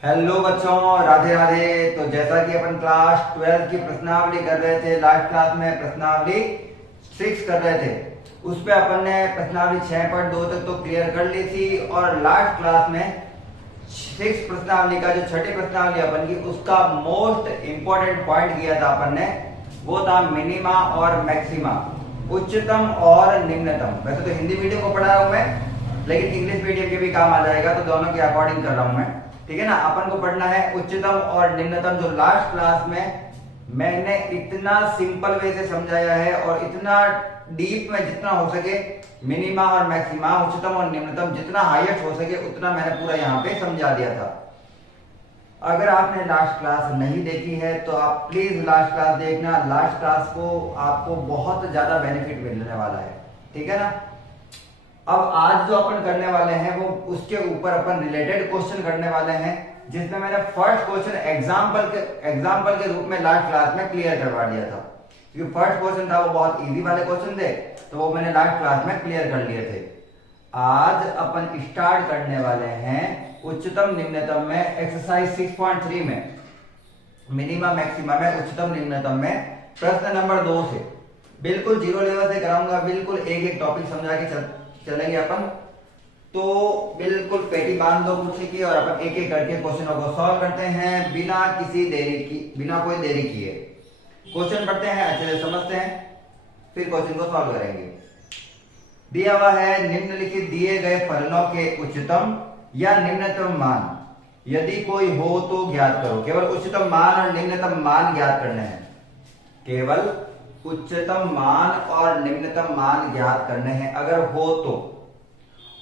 Hello बच्चों, राधे राधे। तो जैसा कि अपन क्लास 12 की प्रश्नावली कर रहे थे, लास्ट क्लास में प्रश्नावली 6 कर रहे थे। उस पे अपन ने प्रश्नावली 6.2 तक तो क्लियर कर ली थी और लास्ट क्लास में 6 प्रश्नावली का जो छठी प्रश्नावली अपन की उसका मोस्ट इंपॉर्टेंट पॉइंट किया था अपन ने, वो था मिनिमा और मैक्सिमा, उच्चतम और निम्नतम। वैसे तो हिंदी मीडियम को पढ़ा रहा हूं मैं, लेकिन इंग्लिश मीडियम के भी काम आ जाएगा, तो दोनों के अकॉर्डिंग कर रहा हूं मैं। ठीक है ना। अपन को पढ़ना है उच्चतम और निम्नतम, जो लास्ट क्लास में मैंने इतना सिंपल वे से समझाया है और इतना डीप में जितना हो सके मिनिमा और मैक्सिमा, उच्चतम और निम्नतम, जितना हाईएस्ट हो सके उतना मैंने पूरा यहाँ पे समझा दिया था। अगर आपने लास्ट क्लास नहीं देखी है तो आप प्लीज लास्ट क्लास देखना। लास्ट क्लास को आपको बहुत ज्यादा बेनिफिट मिलने वाला है। ठीक है ना। अब आज जो अपन करने वाले हैं वो उसके ऊपर अपन रिलेटेड क्वेश्चन करने वाले हैं, जिसमें मैंने फर्स्ट क्वेश्चन एग्जाम्पल के रूप में लास्ट क्लास में क्लियर करवा दिया था। क्योंकि फर्स्ट क्वेश्चन था वो बहुत इजी वाले क्वेश्चन थे, तो वो मैंने लास्ट क्लास में क्लियर कर लिए थे। आज अपन स्टार्ट करने वाले हैं उच्चतम निम्नतम में, एक्सरसाइज 6.3 में, मिनिमा मैक्सिमा में, उच्चतम निम्नतम में, प्रश्न नंबर 2 से। बिल्कुल जीरो लेवल से कराऊंगा, बिल्कुल एक एक टॉपिक समझा के चलेंगे अपन। तो बिल्कुल पेटी बांध दो कुर्सी की और अपन एक एक करके क्वेश्चनों को सॉल्व करते हैं बिना कोई देरी किए। क्वेश्चन पढ़ते हैं, अच्छे से समझते हैं, फिर क्वेश्चन को सॉल्व करेंगे। दिया हुआ है निम्नलिखित दिए गए फलनों के उच्चतम या निम्नतम मान यदि कोई हो तो ज्ञात करो। केवल उच्चतम मान और निम्नतम मान ज्ञात करने हैं, केवल उच्चतम मान और निम्नतम मान ज्ञात करने हैं अगर हो तो।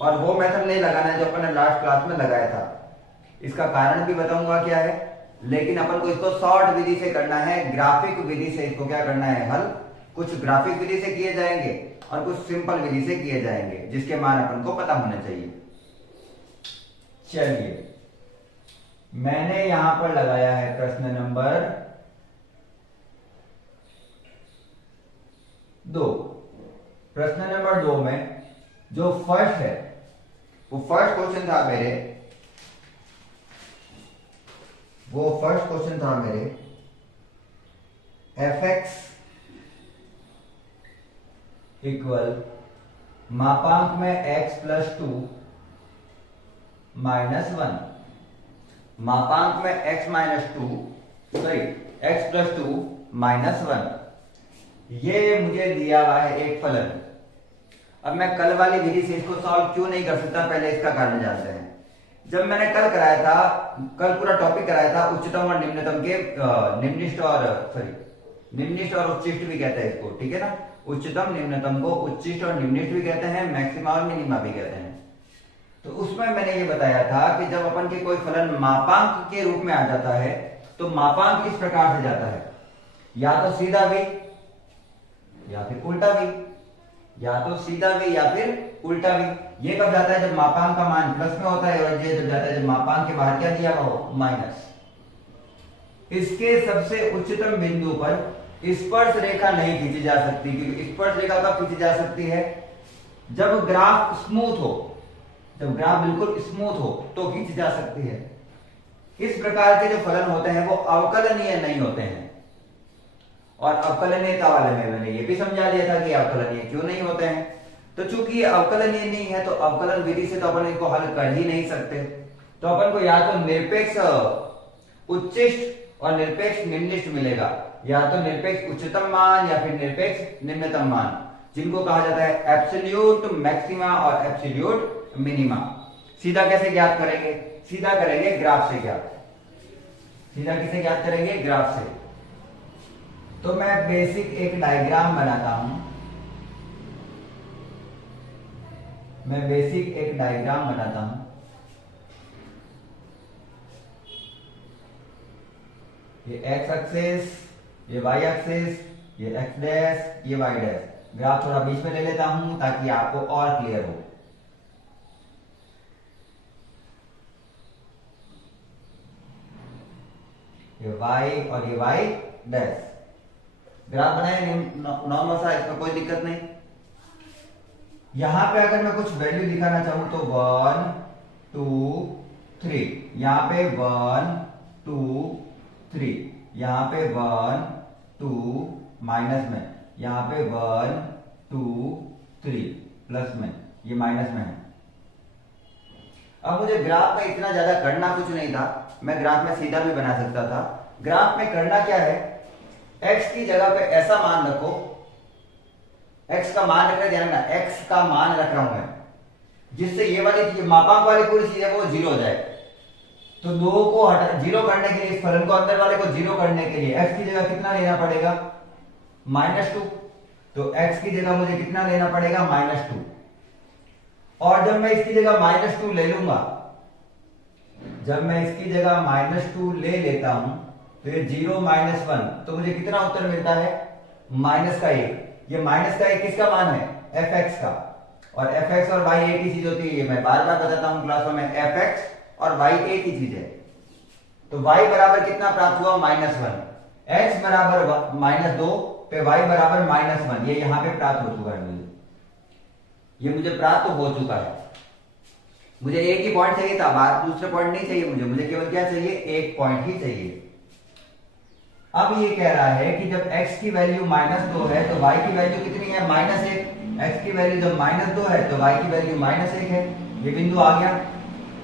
और वो मेथड नहीं लगाना है जो अपन ने लास्ट क्लास में लगाया था। इसका कारण भी बताऊंगा क्या है, लेकिन अपन को इसको शॉर्ट विधि से करना है, ग्राफिक विधि से इसको क्या करना है, हल। कुछ ग्राफिक विधि से किए जाएंगे और कुछ सिंपल विधि से किए जाएंगे, जिसके मान अपन को पता होने चाहिए। चलिए, मैंने यहां पर लगाया है प्रश्न नंबर 2। प्रश्न नंबर 2 में जो फर्स्ट है वो फर्स्ट क्वेश्चन था मेरे, fx इक्वल मापांक में x प्लस 2 माइनस 1, मापांक में x प्लस 2 माइनस 1, ये मुझे दिया हुआ है एक फलन। अब मैं कल वाली विधि से इसको सॉल्व क्यों नहीं कर सकता, पहले इसका कारण जानते हैं। जब मैंने कल पूरा टॉपिक कराया था उच्चतम और निम्नतम के, निम्निष्ठ और उच्चिष्ट भी कहते हैं इसको। ठीक है ना। उच्चतम निम्नतम को उच्चिष्ट और निम्निष्ठ भी कहते हैं, मैक्सिमा और मिनिमा भी कहते हैं। तो उसमें मैंने ये बताया था कि जब अपन के कोई फलन मापांक के रूप में आ जाता है तो मापांक इस प्रकार से जाता है, या तो सीधा भी या फिर उल्टा भी, या तो सीधा भी या फिर उल्टा भी। ये कब जाता है, जब मापांक का मान प्लस में होता है, और ये जब जाता है जब मापांक के बाहर क्या दिया हुआ हो, माइनस। इसके सबसे उच्चतम बिंदु पर स्पर्श रेखा नहीं खींची जा सकती, क्योंकि स्पर्श रेखा कब खींची जा सकती है, जब ग्राफ स्मूथ हो, जब ग्राफ बिल्कुल स्मूथ हो तो खींची जा सकती है। इस प्रकार के जो फलन होते हैं वो अवकलनीय नहीं होते हैं। और अवकलनीयता वाले में मैंने ये भी समझा दिया था कि अवकलनीय क्यों नहीं होते हैं। तो चूंकि ये अवकलनीय नहीं है तो अवकलन विधि से तो अपन इनको हल कर ही नहीं सकते। तो अपन को या तो निरपेक्ष उच्चिष्ट और निरपेक्ष निम्निष्ठ मिलेगा, या तो निरपेक्ष उच्चतम मान या फिर निरपेक्ष निम्नतम मान, जिनको कहा जाता है एब्सोल्यूट मैक्सिमा और एब्सोल्यूट मिनिमा। सीधा कैसे ज्ञात करेंगे, सीधा करेंगे ग्राफ से ज्ञात। सीधा किसे ज्ञात करेंगे, ग्राफ से। तो मैं बेसिक एक डायग्राम बनाता हूं, ये x एक्सिस, ये y एक्सिस, ये x डैश, ये y डैश। ग्राफ थोड़ा बीच में ले लेता हूं ताकि आपको और क्लियर हो। ये y और ये y डैश ग्राफ बनाए नॉर्मल सा, इसमें कोई दिक्कत नहीं। यहां पे अगर मैं कुछ वैल्यू दिखाना चाहूं तो 1 2 3, यहाँ पे 1 2 3, यहाँ पे 1 2 माइनस में, यहाँ पे 1 2 3 प्लस में, ये माइनस में है। अब मुझे ग्राफ में इतना ज्यादा करना कुछ नहीं था, मैं ग्राफ में सीधा भी बना सकता था। ग्राफ में करना क्या है, x की जगह पे ऐसा मान रखो, x का मान रख रहे, ध्यान ना, x का मान रख रहा हूं मैं, जिससे ये वाली चीज मापांक वाली पूरी चीज है वो जीरो हो जाए। तो दो को हटा जीरो करने के लिए, इस फलन को अंदर वाले को जीरो करने के लिए x की जगह कितना लेना पड़ेगा, -2। तो x की जगह मुझे कितना लेना पड़ेगा, -2। और जब मैं इसकी जगह -2 ले लूंगा, जब मैं इसकी जगह -2 ले लेता हूं, तो ये 0 -1, तो मुझे कितना उत्तर मिलता है, -1। ये -1 किसका मान है, fx का। और fx और y एक ही चीज होती है, ये मैं बार बार बताता हूं क्लासों में, fx और y एक ही चीज है। तो y बराबर कितना प्राप्त हुआ, -1। x बराबर -2 पे y बराबर -1, ये यहां पे प्राप्त हो चुका है मुझे, ये मुझे प्राप्त हो चुका है। मुझे एक ही पॉइंट चाहिए था, बात दूसरे पॉइंट नहीं चाहिए मुझे केवल क्या चाहिए, एक पॉइंट ही चाहिए। अब ये कह रहा है कि जब x की वैल्यू -2 है तो y की वैल्यू कितनी है, -1। x की वैल्यू जब -2 है तो y की वैल्यू -1 है। ये बिंदु आ गया।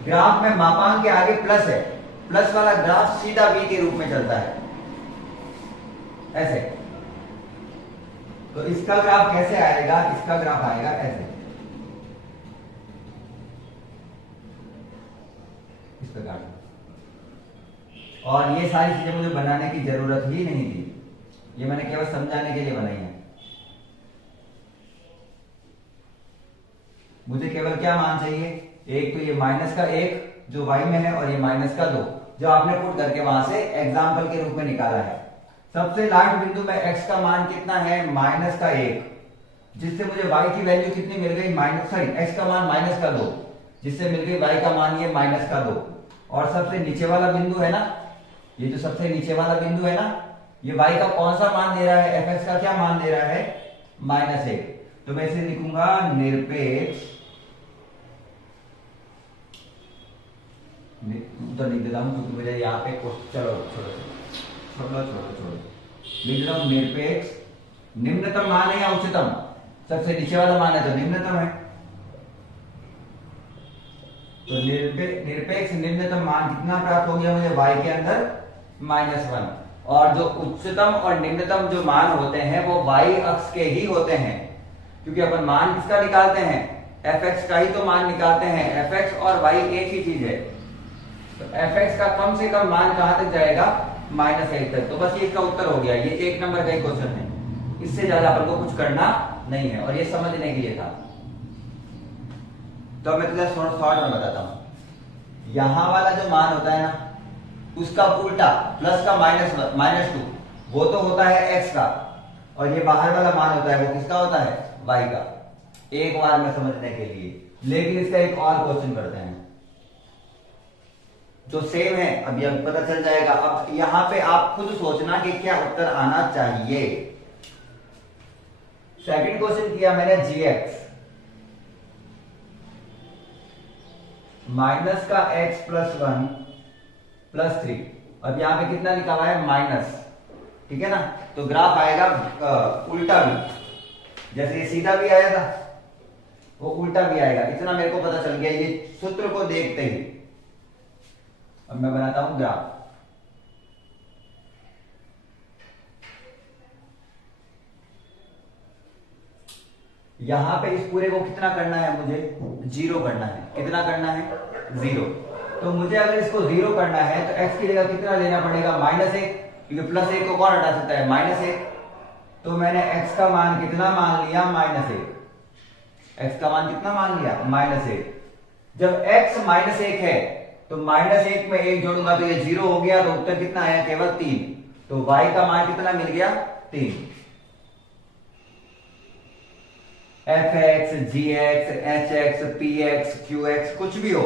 ग्राफ में मापांक के आगे प्लस है, प्लस वाला ग्राफ सीधा v के रूप में चलता है, ऐसे। तो इसका ग्राफ कैसे आएगा, इसका ग्राफ आएगा ऐसे, इस प्रकार से। और ये सारी चीजें मुझे बनाने की जरूरत ही नहीं थी, ये मैंने केवल समझाने के लिए बनाई है। मुझे केवल क्या मान चाहिए, एक तो ये -1 जो y में है, और ये -2 जो आपने पुट करके वहां से एग्जाम्पल के रूप में निकाला है। सबसे लास्ट बिंदु में x का मान कितना है, -1, जिससे मुझे y की वैल्यू कितनी मिल गई, x का मान -2, जिससे मिल गई y का मान ये -2। और सबसे नीचे वाला बिंदु है ना, ये जो सबसे नीचे वाला बिंदु है ना, ये y का कौन सा मान दे रहा है, fx का क्या मान दे रहा है, -1। तो मैं इसे लिखूंगा निरपेक्ष, तो लिख देता हूं क्योंकि मुझे यहाँ पे चलो छोड़ो लिख देता हूं, निरपेक्ष निम्नतम मान है या उच्चतम, सबसे नीचे वाला मान है तो निम्नतम है। तो निरपेक्ष निम्नतम मान कितना प्राप्त हो गया मुझे, y के अंदर -1। और जो उच्चतम और निम्नतम जो मान होते हैं वो y अक्ष के ही होते हैं, क्योंकि अपन मान किसका निकालते हैं, fx का ही तो मान निकालते हैं। fx और y एक ही चीज है, तो fx का कम से कम मान कहां तक जाएगा, -1 तक। तो बस ये इसका उत्तर हो गया, ये 1 नंबर का ही क्वेश्चन है, इससे ज्यादा अपन को कुछ करना नहीं है, और ये समझने के लिए था। तो मैं तुझे शॉर्ट में बताता हूं, यहां वाला जो मान होता है ना, उसका उल्टा प्लस का -2 वो तो होता है x का, और ये बाहर वाला मान होता है वो किसका होता है, y का। एक बार में समझने के लिए, लेकिन इसका एक और क्वेश्चन करते हैं जो सेम है, अभी अब पता चल जाएगा। अब यहां पे आप खुद सोचना कि क्या उत्तर आना चाहिए। सेकंड क्वेश्चन किया मैंने gx माइनस का x +1 +3, अब यहां पे कितना लिखा हुआ है, माइनस, ठीक है ना। तो ग्राफ आएगा उल्टा भी, जैसे ये सीधा भी आया था वो उल्टा भी आएगा। इतना मेरे को पता चल गया ये सूत्र को देखते ही। अब मैं बनाता हूं ग्राफ। यहां पे इस पूरे को कितना करना है मुझे, 0 करना है। कितना करना है, 0। तो मुझे अगर इसको 0 करना है तो x की जगह कितना लेना पड़ेगा, -1, क्योंकि +1 को कौन हटा सकता है, -1। तो मैंने x का मान कितना मान लिया, -1। x का मान कितना मान लिया, -1। जब x -1 है तो -1 में 1 जोड़ूंगा तो ये 0 हो गया, तो उत्तर कितना आया, केवल 3। तो y का मान कितना मिल गया, 3। fx, gx, hx, px, qx कुछ भी हो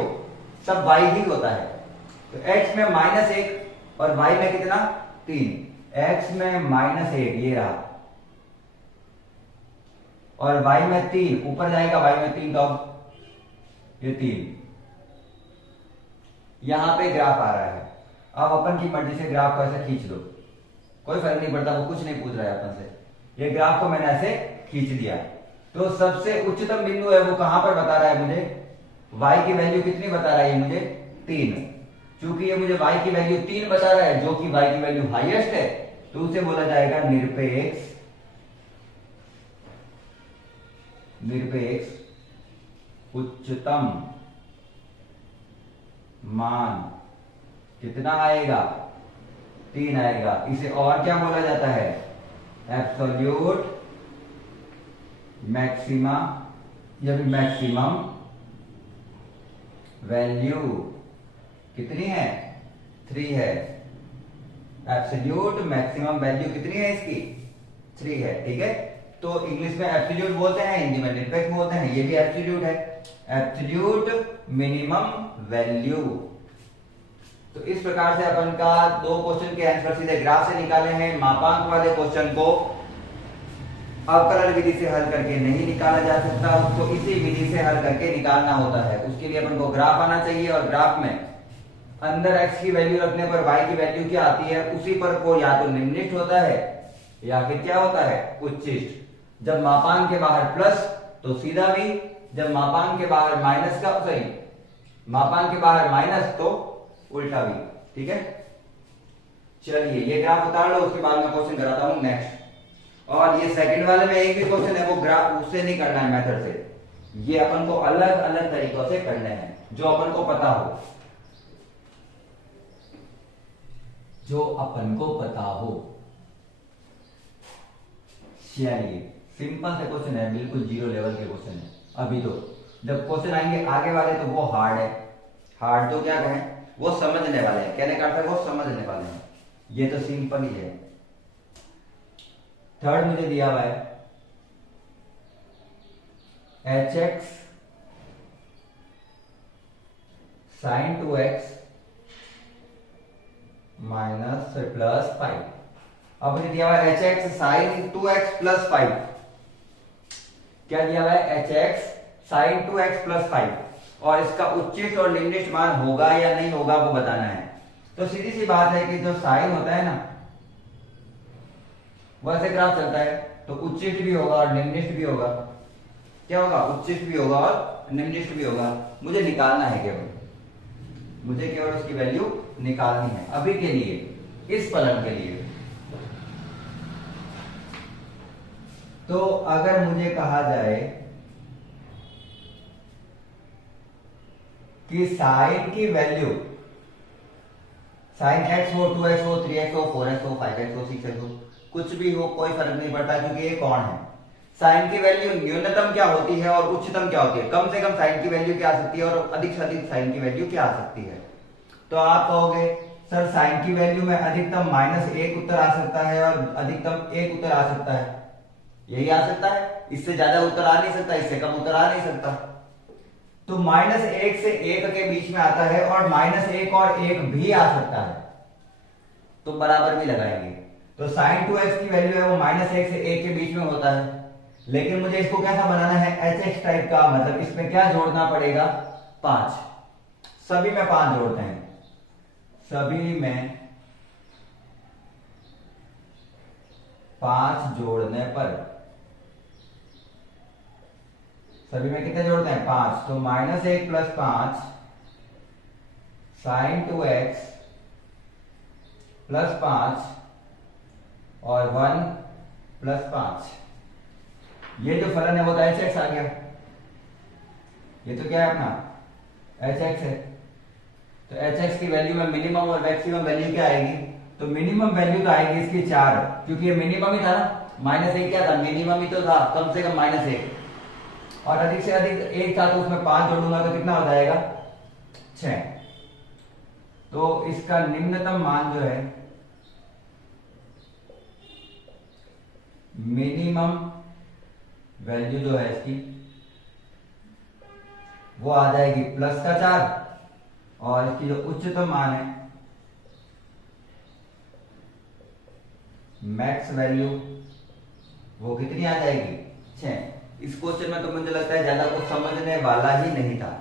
सब y ही होता है। तो x में -1 और y में कितना, 3। x में -1 ये रहा, और y में 3 ऊपर जाएगा, y में 3 तो ये 3, यहाँ पे ग्राफ आ रहा है। अब अपन की मर्जी से ग्राफ को ऐसे खींच लो, कोई फर्क नहीं पड़ता, वो कुछ नहीं पूछ रहा है अपन से। ये ग्राफ को मैंने ऐसे खींच दिया, तो सबसे उच्चतम बिंदु है वो कहां पर बता रहा है मुझे, y की वैल्यू कितनी बता रहा है ये मुझे 3। चूंकि ये मुझे y की वैल्यू 3 बता रहा है, जो कि y की वैल्यू हाईएस्ट है, तो उसे बोला जाएगा निरपेक्ष उच्चतम मान। कितना आएगा, 3 आएगा। इसे और क्या बोला जाता है, एब्सोल्यूट मैक्सिमा या फिर मैक्सिमम वैल्यू। कितनी है, 3 है। एब्सोल्यूट मैक्सिमम वैल्यू कितनी है इसकी, 3 है। ठीक है, तो इंग्लिश में एब्सोल्यूट बोलते हैं, हिंदी में निरपेक्ष बोलते हैं, ये भी एब्सोल्यूट है, एब्सोल्यूट मिनिमम वैल्यू। तो इस प्रकार से अपन का 2 क्वेश्चन के आंसर सीधे ग्राफ से निकाले हैं। मापांक वाले क्वेश्चन को अवकलन विधि से हल करके नहीं निकाला जा सकता, उसको इसी विधि से हल करके निकालना होता है। उसके लिए अपन को ग्राफ आना चाहिए, और ग्राफ में अंदर x की वैल्यू रखने पर y की वैल्यू क्या आती है, उसी पर को या तो निम्निष्ठ होता है या फिर क्या होता है, उच्चिष्ट। जब मापांक के बाहर प्लस तो सीधा भी, जब मापांक के बाहर माइनस का, सॉरी मापांक के बाहर माइनस तो उल्टा भी। ठीक है, चलिए ये ग्राफ उतार लो, उसके बाद मैं क्वेश्चन कराता हूं नेक्स्ट। और ये सेकंड वाले में एक भी क्वेश्चन है वो ग्राफ उससे नहीं करना है मेथड से, ये अपन को अलग अलग तरीकों से करने हैं जो अपन को पता हो, जो अपन को पता हो। चलिए सिंपल से क्वेश्चन है, बिल्कुल 0 लेवल के क्वेश्चन है। अभी तो जब क्वेश्चन आएंगे आगे वाले तो वो हार्ड है, हार्ड तो क्या कहें, वो समझने वाले हैं, कहने का अर्थ है वो समझने वाले हैं। ये तो सिंपल ही है। थर्ड मुझे दिया हुआ है hx sin 2x minus plus 5। अब मुझे दिया हुआ है hx sin 2x प्लस 5। क्या दिया हुआ है, hx sin 2x प्लस 5, और इसका उच्चिष्ट और निम्निष्ठ मान होगा या नहीं होगा वो बताना है। तो सीधी सी बात है कि जो साइन होता है ना, वैसे ग्राफ चलता है तो उच्चिष्ट भी होगा और निम्निष्ठ भी होगा। क्या होगा, उच्चिष्ट भी होगा और निम्निष्ठ भी होगा। मुझे निकालना है केवल, मुझे केवल उसकी वैल्यू निकालनी है अभी के लिए, इस फलन के लिए। तो अगर मुझे कहा जाए कि साइन की वैल्यू, साइन x हो, 2x हो, 3x हो, 4x हो, 5x हो, 6x हो, कुछ भी हो कोई फर्क नहीं पड़ता, क्योंकि ये कौन है। साइन की वैल्यू न्यूनतम क्या होती है और उच्चतम क्या होती है, कम से कम साइन की वैल्यू क्या आ सकती है और अधिक से अधिक साइन की वैल्यू क्या आ सकती है। तो आप कहोगे सर साइन की वैल्यू में अधिकतम -1 उत्तर आ सकता है और अधिकतम 1 उत्तर आ सकता है, यही आ सकता है, इससे ज्यादा उत्तर आ नहीं सकता, इससे कम उत्तर आ नहीं सकता। तो -1 से 1 के बीच में आता है, और -1 और 1 भी आ सकता है, तो बराबर भी लगाएंगे। तो sin 2x की वैल्यू है वो -1 से 1 के बीच में होता है, लेकिन मुझे इसको कैसा बनाना है, hx टाइप का, मतलब इसमें क्या जोड़ना पड़ेगा, 5। सभी में 5 जोड़ते हैं, सभी में 5 जोड़ने पर, सभी में कितने जोड़ते हैं, 5। तो -1 प्लस 5 sin 2x प्लस 5 और 1 प्लस 5। ये जो फलन है वो तो hx आ गया, ये तो क्या है अपना hx है। तो hx की वैल्यू में मिनिमम और मैक्सिमम वैल्यू क्या आएगी, तो मिनिमम वैल्यू तो आएगी इसकी 4, क्योंकि ये मिनिमम ही था ना, -1 क्या था, मिनिमम ही तो था, कम से कम -1, और अधिक से अधिक 1 था तो उसमें 5 जोड़ूंगा तो कितना हो जाएगा, 6। तो इसका निम्नतम मान जो है, मिनिमम वैल्यू जो है इसकी वो आ जाएगी +4, और इसकी जो उच्चतम मान है, मैक्स वैल्यू, वो कितनी आ जाएगी, 6। इस क्वेश्चन में तो मुझे लगता है ज्यादा कुछ समझने वाला ही नहीं था,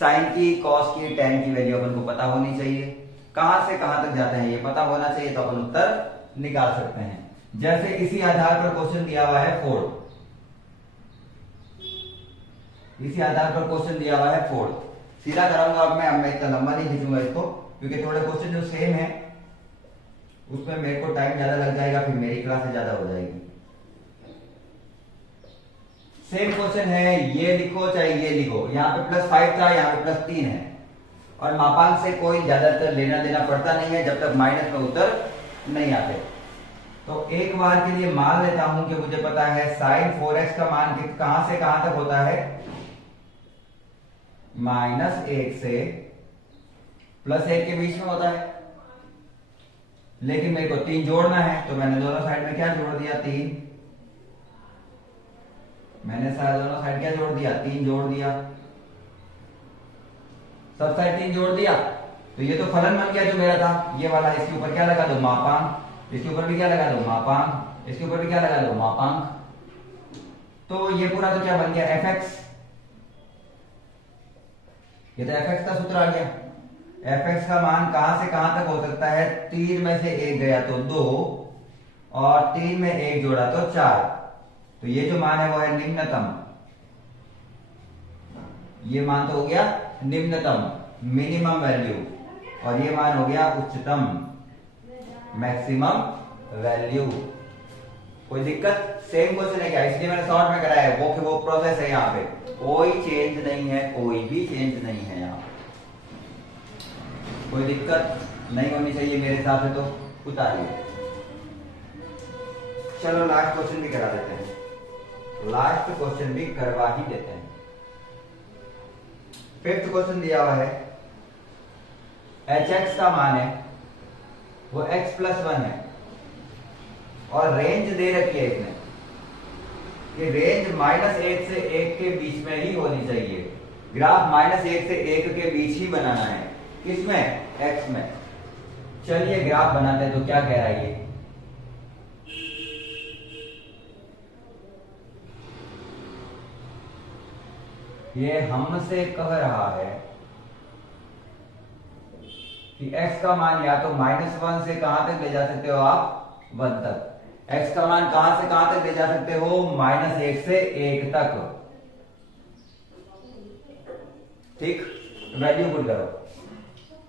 साइन की, कॉस की, टेन की वैल्यू अपन को पता होनी चाहिए। कहां से कहां तक जाते हैं ये पता होना चाहिए, तो अपन उत्तर निकाल सकते हैं। जैसे इसी आधार पर क्वेश्चन दिया हुआ है 4, इसी आधार पर क्वेश्चन दिया हुआ है 4। सीधा कराऊंगा अब मैं इतना लंबा नहीं खींचूंगा इसको, क्योंकि थोड़े क्वेश्चन जो सेम है उसमें मेरे को टाइम ज्यादा लग जाएगा, फिर मेरी क्लास ज्यादा हो जाएगी। सेम क्वेश्चन है, ये लिखो चाहे ये लिखो, यहाँ पे +5 था, यहाँ पे +3 है, और मापांक से कोई ज्यादातर लेना देना पड़ता नहीं है जब तक माइनस में उत्तर नहीं आते। तो एक बार के लिए मान लेता हूं कि मुझे पता है sin 4x का मान कहां से कहां तक होता है, -1 से +1 के बीच में होता है। लेकिन मेरे को 3 जोड़ना है, तो मैंने दोनों साइड में क्या जोड़ दिया, 3। मैंने दोनों साइड क्या जोड़ दिया, 3 जोड़ दिया, सब साइड 3 जोड़ दिया। तो ये तो फलन बन गया जो मेरा था, ये वाला। इसके ऊपर क्या लगा दो, मापांक। इसके ऊपर भी क्या लगा दो, मापांक। इसके ऊपर भी क्या लगा दो, मापांक। तो ये पूरा तो क्या बन गया, fx। ये तो fx का सूत्र आ गया। fx का मान कहां से कहां तक हो सकता है, 3 में से 1 गया तो 2, और 3 में 1 जोड़ा तो 4। तो ये जो मान है वो है निम्नतम। ये मान तो हो गया निम्नतम, मिनिमम वैल्यू, और ये मान हो गया उच्चतम, मैक्सिमम वैल्यू। कोई दिक्कत? सेम क्वेश्चन है क्या, इसलिए मैंने शॉर्ट में कराया है। वो प्रोसेस है, यहाँ पे कोई चेंज नहीं है, कोई भी चेंज नहीं है यहाँ। कोई दिक्कत नहीं होनी चाहिए मेरे हिसाब से, तो उतारिए। चलो लास्ट क्वेश्चन भी करा देते हैं, लास्ट क्वेश्चन भी करवा ही देते हैं। 5th क्वेश्चन दिया हुआ है, hx का मान है वो x+1 है, और रेंज दे रखी है इसमें कि रेंज -1 से 1 के बीच में ही होनी चाहिए। ग्राफ -1 से 1 के बीच ही बनाना है। किसमें, x में। चलिए ग्राफ बनाते हैं, तो क्या कह रहा है ये हमसे कह रहा है कि x का मान या तो -1 से कहां तक ले जा सकते हो आप, 1 तक। x का मान कहां से कहां तक ले जा सकते हो, -1 से 1 तक। ठीक, वैल्यू पुट करो।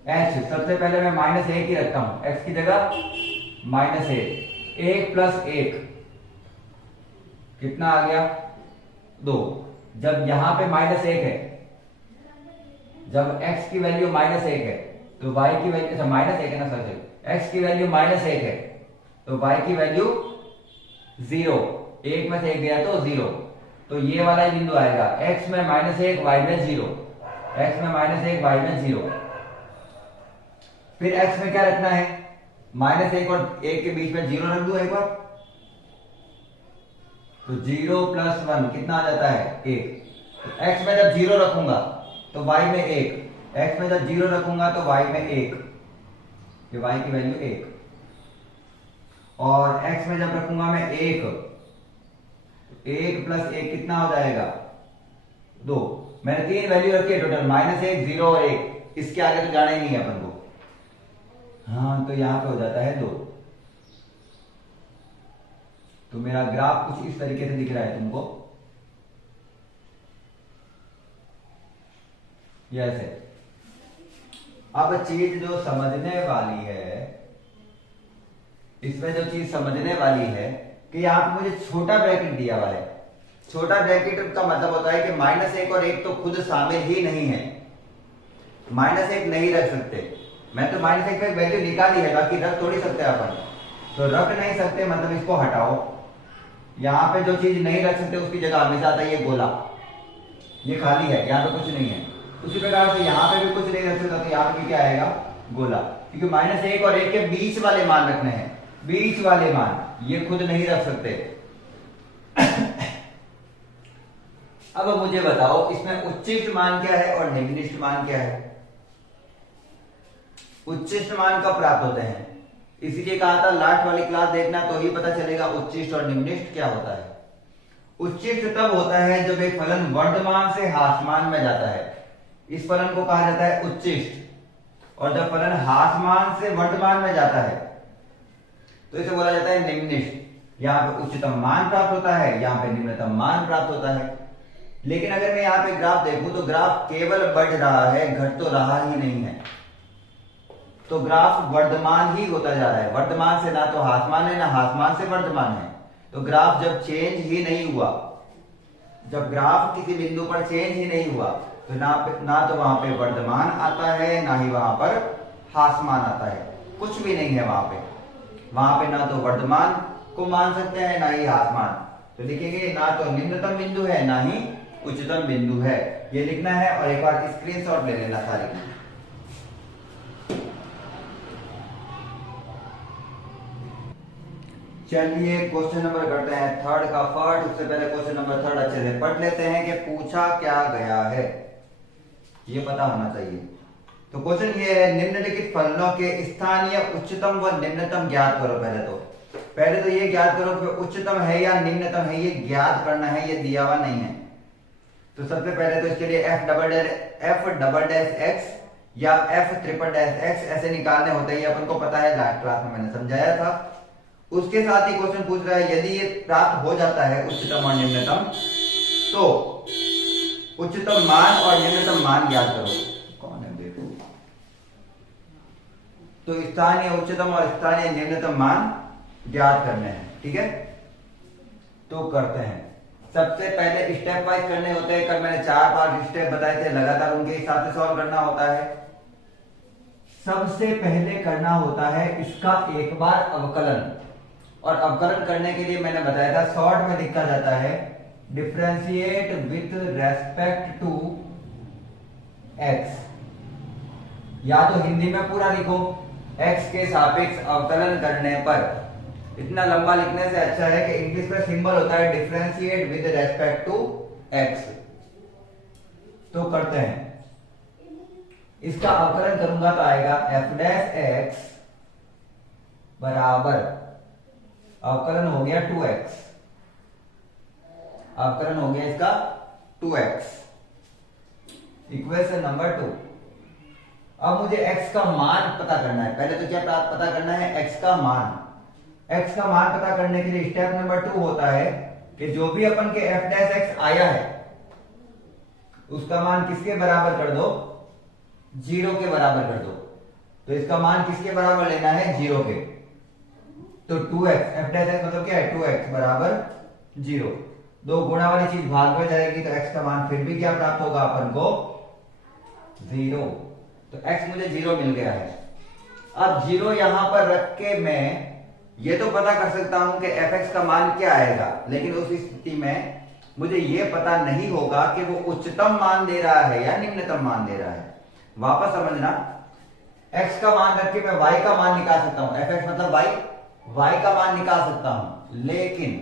h सबसे पहले मैं -1 ही रखता हूं, x की जगह -1। 1 + 1 कितना आ गया, 2। जब यहां पे -1 है, जब x की वैल्यू -1 है, तो y की वैल्यू, अच्छा -1 है ना सर, x की वैल्यू -1 है, तो y की वैल्यू 0। 1 में से 1 गया तो 0। तो ये वाला ही बिंदु आएगा, x में -1 y में 0, x में -1 y में 0। फिर x में क्या रखना है, -1 और 1 के बीच में 0 रख दो एक बार, तो 0 + 1 कितना आ जाता है, 1। तो x में जब 0 रखूंगा तो y में 1, x में जब 0 रखूंगा तो y में 1, ये y की वैल्यू 1। और x में जब रखूंगा मैं 1, 1 + 1 कितना हो जाएगा, 2। मैंने 3 वैल्यू रखी है टोटल, -1, 0 और 1। इसके आगे तो जाना ही नहीं है अपन को। हाँ, तो यहां पे हो जाता है 2। तो मेरा ग्राफ कुछ इस तरीके से दिख रहा है तुमको, ऐसे। अब चीज जो समझने वाली है, इसमें जो चीज समझने वाली है कि यहां पे मुझे छोटा ब्रैकेट दिया हुआ है। छोटा ब्रैकेट का मतलब होता है कि -1 और 1 तो खुद शामिल ही नहीं है, -1 नहीं रख सकते। मैं तो -1 पे वैल्यू निकाली है, बाकी रख थोड़ी सकते अपन, तो रख नहीं सकते मतलब इसको हटाओ। यहाँ पे जो चीज नहीं रख सकते उसकी जगह हमेशा आता है ये गोला, ये खाली है, यहाँ पे कुछ नहीं है। उसी प्रकार से यहाँ पे भी कुछ नहीं रख सकता, तो यहाँ पे भी क्या आएगा, गोला। क्योंकि -1 और 1 के बीच वाले मान रखने हैं, बीच वाले मान ये खुद नहीं रख सकते। अब मुझे बताओ इसमें उच्चिष्ट मान क्या है और निम्निष्ठ मान क्या है। उच्चिष्ट मान कब प्राप्त होते हैं, इसीलिए कहा था लास्ट वाली क्लास देखना, तो ही पता चलेगा उच्चिष्ट और निम्निष्ठ क्या होता है। उच्चिष्ट तब होता है जब एक फलन वर्धमान से ह्रासमान में जाता है। इस फलन को कहा जाता है उच्चिष्ट। और जब फलन ह्रासमान से वर्धमान में जाता है तो इसे बोला जाता है निम्निष्ठ। यहाँ पे उच्चतम मान प्राप्त होता है, यहाँ पे निम्नतम मान प्राप्त होता है। लेकिन अगर मैं यहाँ पे ग्राफ देखूं तो ग्राफ केवल बढ़ रहा है, घट तो रहा ही नहीं है। तो ग्राफ वर्धमान ही होता जा रहा है। वर्धमान से ना तो ह्रासमान है ना ह्रासमान से वर्धमान है। तो ग्राफ जब चेंज ही नहीं हुआ, जब ग्राफ किसी बिंदु पर चेंज ही नहीं हुआ तो ना तो वहां पे वर्धमान आता है ना ही वहां पर ह्रासमान आता है, कुछ भी नहीं है वहां पे। वहां पे ना तो वर्धमान को मान सकते हैं ना ही ह्रासमान। तो लिखेंगे ना तो निम्नतम बिंदु है ना ही उच्चतम बिंदु है, ये लिखना है। और एक बार स्क्रीनशॉट ले लेना सारी। चलिए क्वेश्चन नंबर करते हैं थर्ड का फर्स्ट। उससे पहले क्वेश्चन नंबर थर्ड अच्छे से पढ़ लेते हैं कि पूछा क्या गया है, ये पता होना चाहिए। तो क्वेश्चन ये है, निम्नलिखित फलनों के स्थानीय उच्चतम व निम्नतम ज्ञात करो। पहले तो ये ज्ञात करो कि उच्चतम है या निम्नतम है, ये ज्ञात करना है, ये दिया हुआ नहीं है। तो सबसे पहले तो इसके लिए एफ डबल डैश एक्स या एफ ट्रिपल डैश एक्स ऐसे निकालने होते हैं, ये अपन को पता है, लास्ट क्लास में मैंने समझाया था। उसके साथ ही क्वेश्चन पूछ रहा है, यदि ये प्राप्त हो जाता है उच्चतम और निम्नतम, तो उच्चतम मान और निम्नतम मान ज्ञात करो। कौन है बेटू? तो स्थानीय उच्चतम और स्थानीय निम्नतम मान ज्ञात करने हैं, ठीक है। तो करते हैं। सबसे पहले स्टेप वाइज करने होते हैं। कल मैंने 4 पांच स्टेप बताए थे, लगातार उनके हिसाब से सॉल्व करना होता है। सबसे पहले करना होता है इसका एक बार अवकलन। और अवकलन करने के लिए मैंने बताया था, शॉर्ट में लिखा जाता है differentiate with respect to x, या तो हिंदी में पूरा लिखो एक्स के सापेक्ष अवकलन करने पर। इतना लंबा लिखने से अच्छा है कि इंग्लिश में सिंबल होता है differentiate with respect to x. तो करते हैं, इसका अवकलन करूंगा तो आएगा एफ डैश एक्स बराबर, अवकलन हो गया 2x, अवकलन हो गया इसका 2x, इक्वेशन नंबर 2। अब मुझे x का मान पता करना है। पहले तो क्या पता करना है? x का मान। x का मान पता करने के लिए स्टेप नंबर 2 होता है कि जो भी अपन के f डैश x आया है उसका मान किसके बराबर कर दो? 0 के बराबर कर दो। तो इसका मान किसके बराबर लेना है? 0 के। तो 2x, f डैश x मतलब क्या है? 2x बराबर 0। दो गुणा वाली चीज भाग में जाएगी तो x का मान फिर भी क्या प्राप्त होगा अपन को? 0। तो x मुझे 0 मिल गया है। अब 0 यहां पर रख के मैं ये तो पता कर सकता हूं कि fx का मान क्या आएगा, लेकिन उस स्थिति में मुझे ये पता नहीं होगा कि वो उच्चतम मान दे रहा है या निम्नतम मान दे रहा है। वापस समझना, x का मान रख के मैं y का मान निकाल सकता हूं, fx मतलब y का मान निकाल सकता हूं, लेकिन